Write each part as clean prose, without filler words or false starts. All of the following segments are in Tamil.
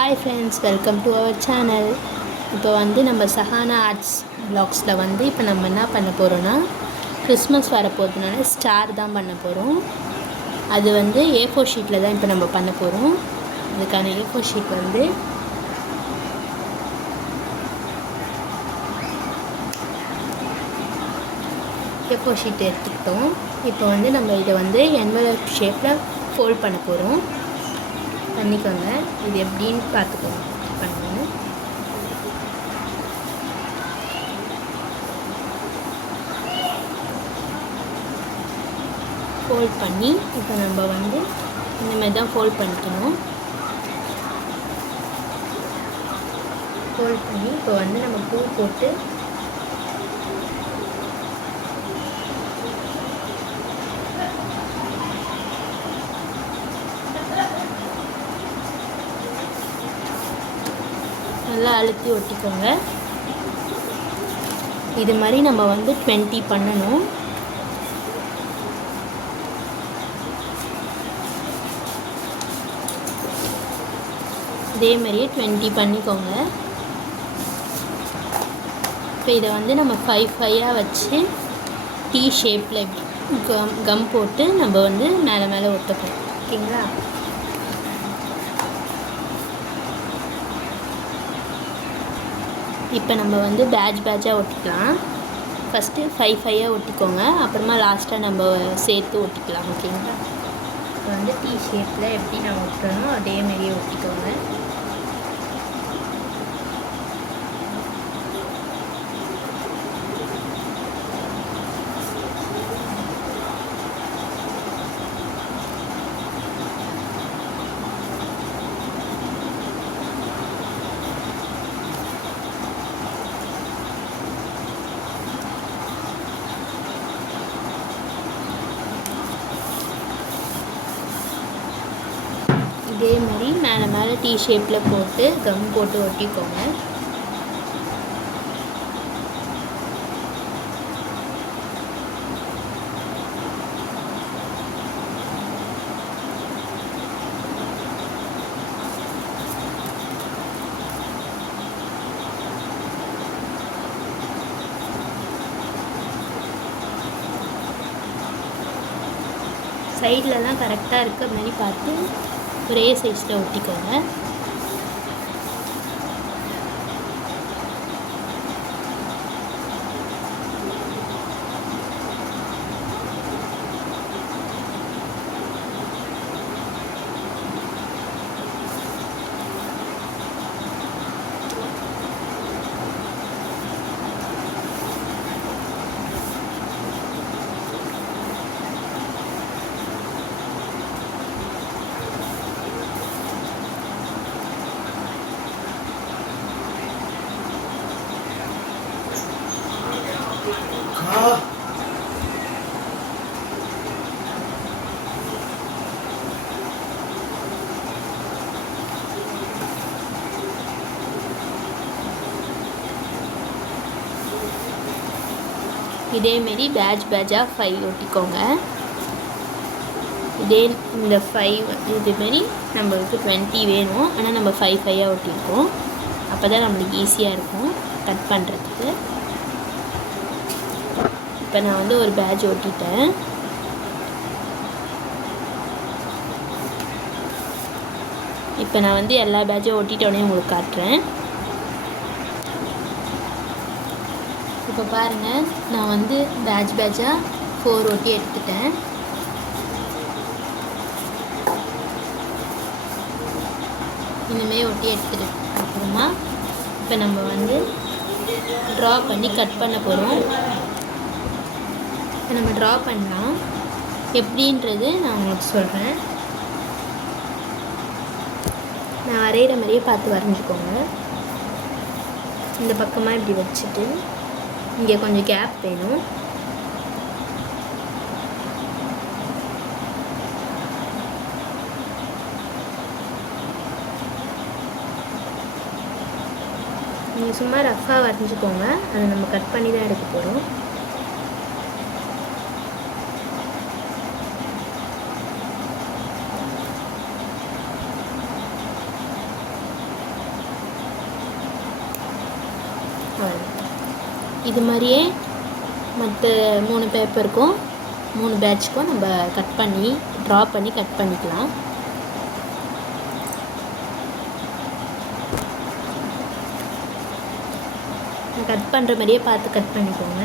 Hi friends, welcome to our channel. இப்போ வந்து நம்ம சஹானா ஆர்ட்ஸ் வ்ளாக்ஸில் வந்து இப்போ நம்ம என்ன பண்ண போகிறோன்னா, கிறிஸ்மஸ் வரப்போகிறதுனால ஸ்டார் தான் பண்ண போகிறோம். அது வந்து A4 ஷீட்டில் தான் இப்போ நம்ம பண்ண போகிறோம். அதுக்கான A4 ஷீட் வந்து A4 ஷீட் எடுத்துக்கிட்டோம். இப்போ வந்து நம்ம இதை வந்து என்வலப் ஷேப்பில் ஃபோல்ட் பண்ண போகிறோம். பண்ணிக்கோங்க, இது எப்படின்னு பார்த்துக்கோங்க. பண்ணுங்க. ஃபோல்ட் பண்ணி இப்போ நம்ம வந்து இந்த மாதிரி தான் ஃபோல்ட் பண்ணிக்கணும். ஃபோல்ட் பண்ணி இப்போ வந்து நம்ம பூ போட்டு நல்லா அழுத்தி ஒட்டிக்கோங்க. இது மாதிரி நம்ம வந்து 20 பண்ணணும். இதே மாதிரியே 20 பண்ணிக்கோங்க. இப்போ இதை வந்து நம்ம 5 வச்சு T ஷேப்பில் கம் போட்டு நம்ம வந்து மேலே மேலே ஒட்டப்போம். ஓகேங்களா? இப்போ நம்ம வந்து பேட்சாக ஒட்டிக்கலாம். ஃபஸ்ட்டு 5 ஒட்டிக்கோங்க, அப்புறமா லாஸ்ட்டாக நம்ம சேர்த்து ஒட்டிக்கலாம். ஓகேங்களா? இப்போ வந்து T ஷேப்பில் எப்படி நம்ம ஒட்டணும் அதேமாரியே ஒட்டிக்கோங்க. இதே மாதிரி மேலே மேலே T ஷேப்பில் போட்டு கம் போட்டு ஒட்டிக்கோங்க. சைட்லலாம் கரெக்டாக இருக்க மாதிரி பார்த்து ஒரே சைஸில் ஒட்டிக்கோங்க. இதேமாரி பேட்சாக 5 ஒட்டிக்கோங்க. இந்த 5 இதுமாரி நம்மளுக்கு 20 வேணும். ஆனால் நம்ம 5 ஒட்டியிருக்கோம். அப்போ தான் நம்மளுக்கு ஈஸியாக இருக்கும் கட் பண்ணுறதுக்கு. இப்போ நான் வந்து ஒரு பேட்ச் ஒட்டிட்டேன். இப்போ நான் வந்து எல்லா பேட்சும் ஒட்டிட்டோடனே உங்களுக்கு காட்டுறேன். இப்போ பாருங்கள், நான் வந்து பேட்சாக 4 ஒட்டி எடுத்துட்டேன். இனிமேல் ஒட்டி எடுத்துட்டு அப்புறமா இப்போ நம்ம வந்து ட்ரா பண்ணி கட் பண்ண போகிறோம். இப்போ நம்ம ட்ரா பண்ணலாம் எப்படின்றது நான் உங்களுக்கு சொல்கிறேன். நான் வரைகிற மாதிரியே பார்த்து வரைஞ்சிக்கோங்க. இந்த பக்கமாக இப்படி வச்சுட்டு இங்கே கொஞ்சம் கேப் வேணும். நீங்கள் சும்மா ரஃப்பாக வரைஞ்சிக்கோங்க. அதை நம்ம கட் பண்ணி தான் எடுக்க போகிறோம். இது மாதிரியே மற்ற 3 பேப்பருக்கும் 3 பேட்சுக்கும் நம்ம கட் பண்ணி ட்ரா பண்ணி கட் பண்ணிக்கலாம். கட் பண்ணுற மாதிரியே பார்த்து கட் பண்ணிக்கோங்க.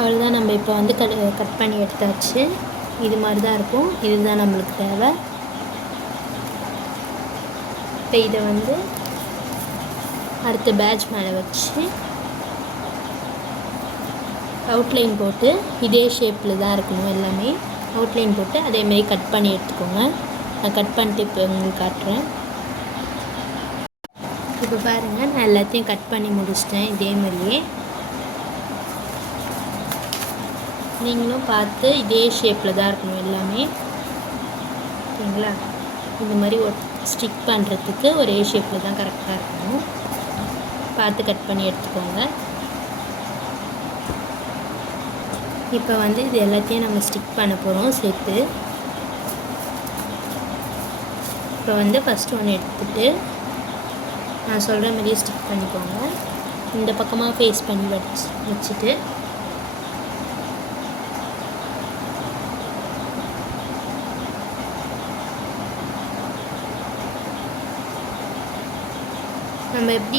அவ்வளோதான். நம்ம இப்போ வந்து கட் பண்ணி எடுத்தாச்சு. இது மாதிரி தான் இருக்கும். இதுதான் நம்மளுக்கு தேவை. இப்போ இதை வந்து அடுத்த பேட்ச் மேலே வச்சு அவுட்லைன் போட்டு இதே ஷேப்பில் தான் இருக்கணும். எல்லாமே அவுட்லைன் போட்டு அதேமாரி கட் பண்ணி எடுத்துக்கோங்க. நான் கட் பண்ணிட்டு இப்போ உங்களுக்கு காட்டுறேன். இப்போ பாருங்கள், நான் எல்லாத்தையும் கட் பண்ணி முடிச்சிட்டேன். இதே மாதிரியே நீங்களும் பார்த்து இதே ஷேப்பில் தான் இருக்கணும் எல்லாமே. ஓகேங்களா? இந்த மாதிரி ஸ்டிக் பண்ணுறதுக்கு ஒரே ஷேப்பில் தான் கரெக்டாக இருக்கணும். பார்த்து கட் பண்ணி எடுத்துக்கோங்க. இப்போ வந்து இது எல்லாத்தையும் நம்ம ஸ்டிக் பண்ண போகிறோம் சேர்த்து. இப்போ வந்து ஃபஸ்ட்டு ஒன்று எடுத்துகிட்டு நான் சொல்கிற மாதிரியே ஸ்டிக் பண்ணிக்கோங்க. இந்த பக்கமாக ஃபேஸ் பண்ணி வச்சுட்டு நம்ம எப்படி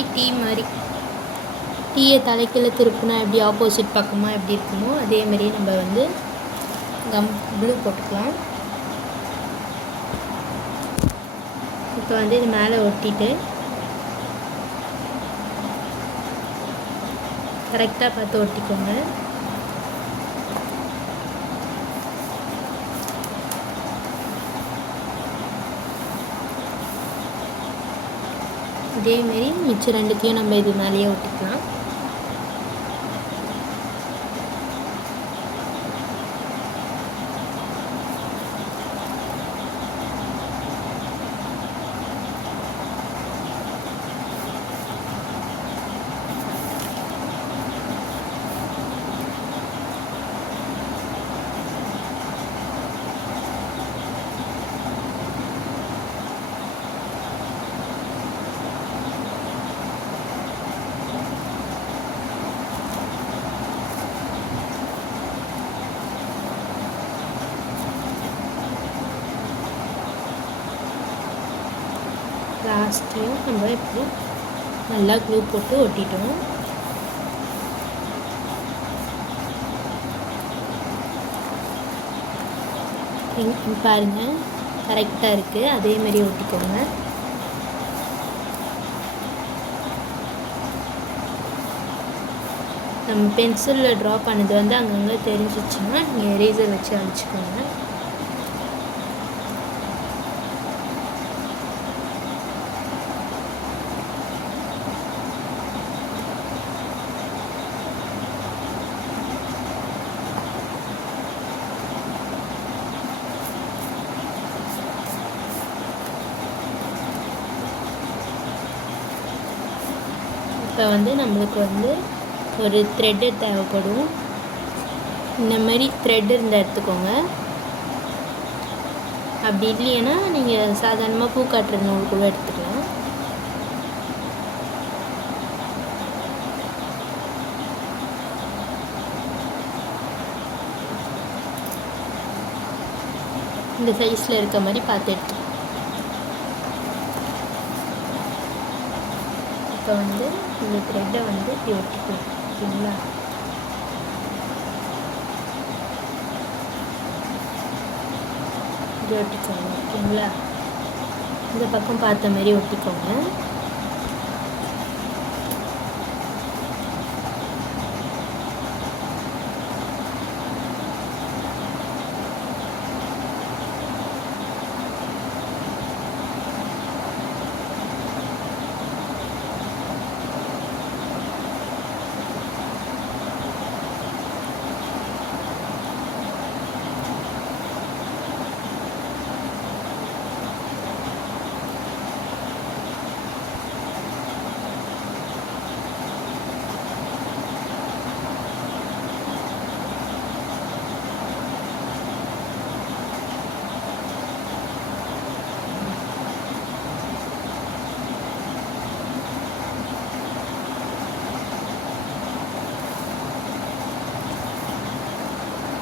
டீயை தலைக்கீழ திருப்புனா எப்படி ஆப்போசிட் பக்கமாக எப்படி இருக்குமோ அதே மாதிரியே நம்ம வந்து ப்ளூ போட்டுக்கலாம். இப்போ வந்து இது மேலே ஒட்டிட்டு கரெக்டாக பார்த்து ஒட்டிக்கோங்க. இதேமாரி மிச்சம் ரெண்டுத்தையும் நம்ம இது மேலேயே ஒட்டிக்கலாம். லாஸ்ட்டையும் நம்ம இப்படி நல்லா க்ளூ போட்டு ஒட்டிட்டோம். பாருங்கள், கரெக்டாக இருக்குது. அதேமாரி ஒட்டிக்கோங்க. நம்ம பென்சிலில் ட்ரா பண்ணது வந்து அங்கங்கே தெரிஞ்சிச்சுன்னா நீங்கள் எரேசர் வச்சு அழிச்சிக்கோங்க. இப்போ வந்து நம்மளுக்கு வந்து ஒரு த்ரெட்டு தேவைப்படும். இந்த மாதிரி த்ரெட் இருந்தால் எடுத்துக்கோங்க. அப்படி இல்லைன்னா நீங்கள் சாதாரணமாக பூ காட்டுற நூல் கூட எடுத்துக்கலாம். இந்த சைஸில் இருக்க மாதிரி பார்த்து எடுத்துக்கலாம். இப்போ வந்து இந்த த்ரெட்டை வந்து இப்படி ஒட்டிக்கலாம். ஓகேங்களா? இப்படி ஒட்டிக்கோங்க. ஓகேங்களா? இந்த பக்கம் பார்த்த மாதிரி ஒட்டிக்கோங்க.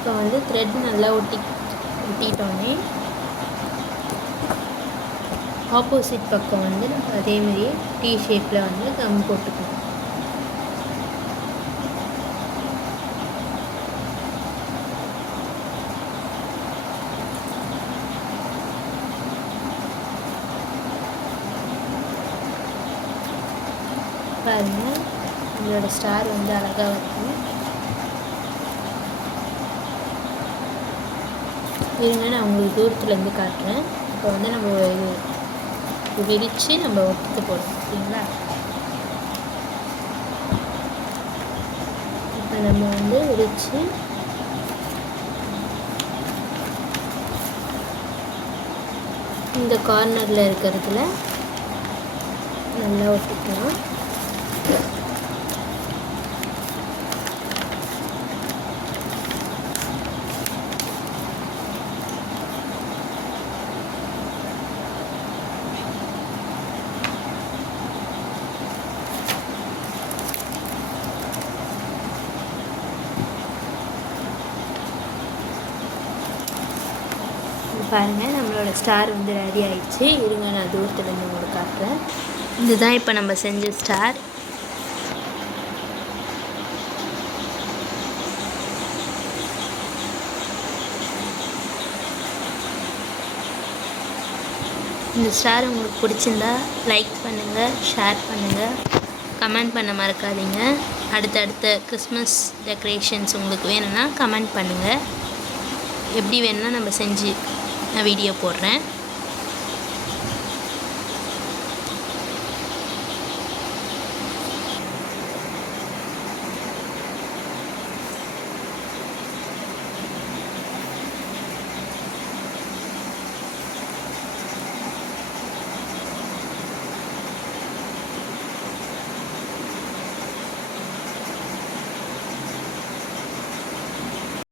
இப்போ வந்து த்ரெட் நல்லா ஒட்டிட்டோன்னே ஆப்போசிட் பக்கம் வந்து நம்ம அதேமாரியே டீ ஷேப்பில் வந்து கம் போட்டுக்கணும். பாருங்கள், உங்களோட ஸ்டார் வந்து அழகாக இருக்கும். இருங்க, நான் உங்களுக்கு தூரத்துலேருந்து காட்டுறேன். இப்போ வந்து நம்ம விரித்து நம்ம ஒட்டிக்க போகிறோம். ஓகேங்களா? இப்போ நம்ம வந்து விரித்து இந்த கார்னரில் இருக்கிறதுல நல்லா ஒட்டிக்கலாம். பாருங்கள், நம்மளோட ஸ்டார் வந்து ரெடி ஆயிடுச்சு. இருங்க, நான் தூரத்துலேருந்து உங்களுக்கு காட்டுறேன். இதுதான் இப்போ நம்ம செஞ்ச ஸ்டார். இந்த ஸ்டார் உங்களுக்கு பிடிச்சிருந்தா லைக் பண்ணுங்கள், ஷேர் பண்ணுங்கள், கமெண்ட் பண்ண மறக்காதீங்க. அடுத்தடுத்த கிறிஸ்மஸ் டெக்கரேஷன்ஸ் உங்களுக்கு வேணும்னா கமெண்ட் பண்ணுங்கள். எப்படி வேணும்னா நம்ம செஞ்சு நான் வீடியோ போடுறேன்.